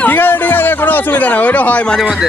ঠিক আছে ঠিক আছে কোনো অসুবিধা না ওইটা হয় মাঝে মধ্যে।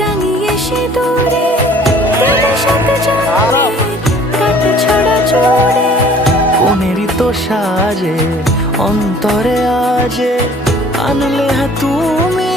রাঙিয়ে সে দূরে সাথে তো সাজে অন্তরে আজে আনলে হ্যাঁ তুমি